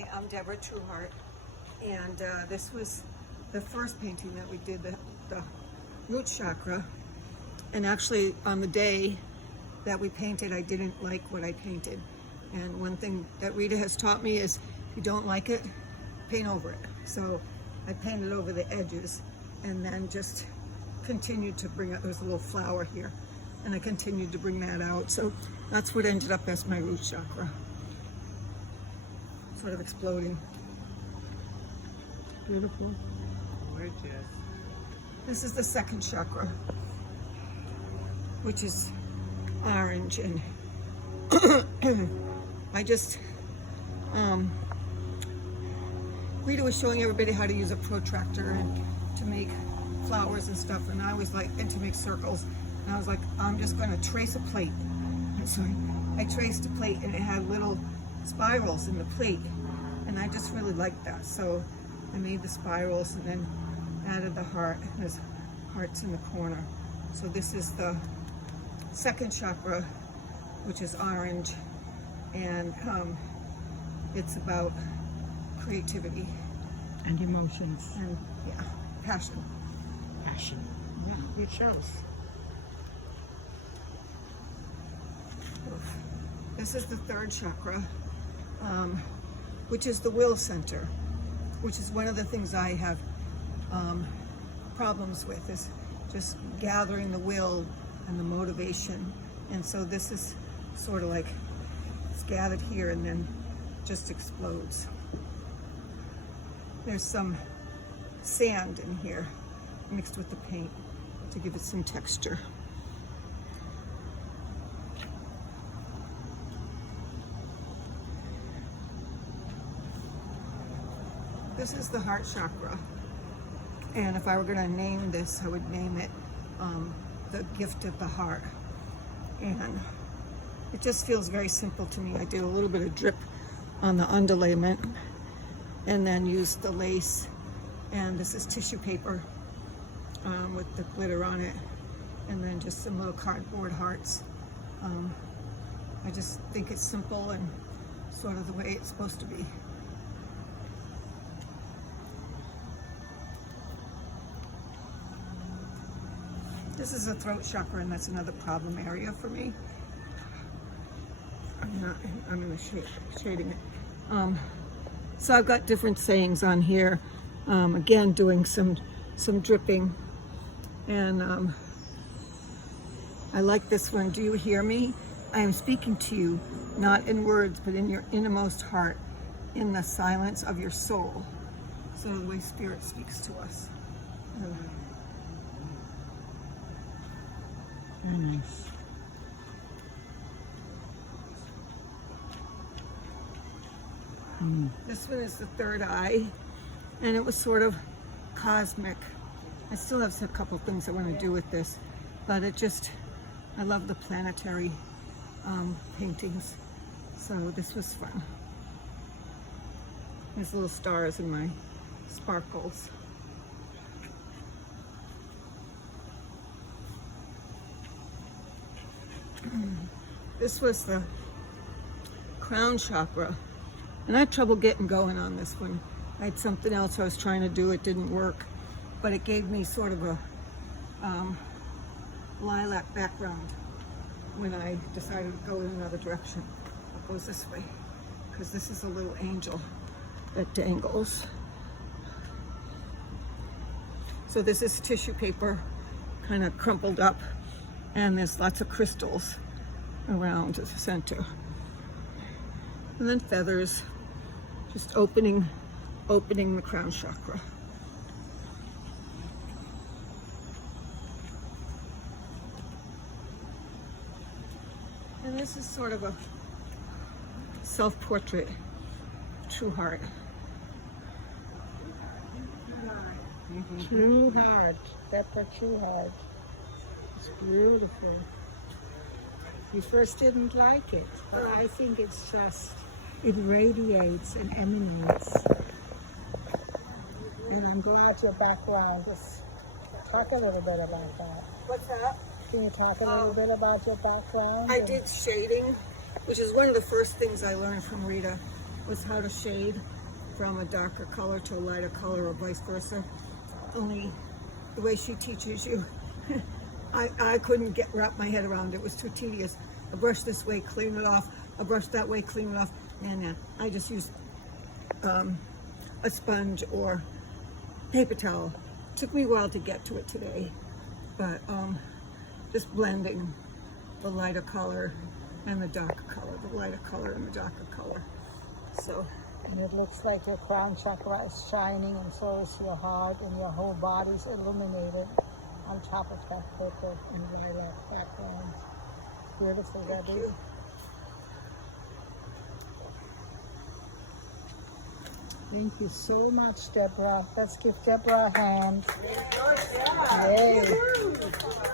Hi, I'm Deborah Trueheart, and this was the first painting that we did, the root chakra. And actually, on the day that we painted, I didn't like what I painted. And one thing that Rita has taught me is, if you don't like it, paint over it. So I painted over the edges, and then just continued to bring out, there's a little flower here, and I continued to bring that out. So that's what ended up as my root chakra. Sort of exploding. Beautiful. Gorgeous. This is the second chakra, which is orange, and I just, Rita was showing everybody how to use a protractor and to make flowers and stuff, and I was like, and to make circles, and I was like, I'm just going to trace a plate. And so I traced a plate, and it had little spirals in the plate, and I just really liked that. So I made the spirals and then added the heart. There's hearts in the corner. So this is the second chakra, which is orange, and it's about creativity And emotions. and passion. Passion. Yeah, it shows. This is the third chakra, which is the will center, which is one of the things I have problems with, is just gathering the will and the motivation. And so this is sort of like, it's gathered here and then just explodes. There's some sand in here mixed with the paint to give it some texture. This is the heart chakra, and if I were going to name this, I would name it the gift of the heart. And it just feels very simple to me. I did a little bit of drip on the underlayment and then used the lace, and this is tissue paper with the glitter on it, and then just some little cardboard hearts. I just think it's simple and sort of the way it's supposed to be. This is a throat chakra, and that's another problem area for me. I'm in the shading it. So I've got different sayings on here. Again, doing some dripping. And I like this one. Do you hear me? I am speaking to you, not in words, but in your innermost heart, in the silence of your soul. So the way Spirit speaks to us. Very nice. This one is the third eye, and it was sort of cosmic. I still have a couple things I want to do with this, but it just, I love the planetary paintings, so this was fun. There's little stars in my sparkles. This was the crown chakra, and I had trouble getting going on this one. I had something else I was trying to do, it didn't work, but it gave me sort of a lilac background when I decided to go in another direction. It goes this way, because this is a little angel that dangles. So this is tissue paper, kind of crumpled up, and there's lots of crystals around the center. And then feathers, just opening the crown chakra. And this is sort of a self-portrait, True Heart. True Heart. Deborah Trueheart. It's beautiful. You first didn't like it, but I think it's just, it radiates and emanates. And I'm glad your background is. Talk a little bit about that. What's that? Can you talk a little bit about your background? I did shading, which is one of the first things I learned from Rita. was how to shade from a darker color to a lighter color or vice versa. Only the way she teaches you, I couldn't wrap my head around it. It was too tedious. A brush this way, clean it off. A brush that way, clean it off. And I just used a sponge or paper towel. Took me a while to get to it today, but just blending the lighter color and the darker color, the lighter color and the darker color. So, And it looks like your crown chakra is shining, and so is your heart, and your whole body's illuminated on top of that purple and lilac background. Beautiful, Debbie. Thank you so much, Deborah. Let's give Deborah a hand. Yay.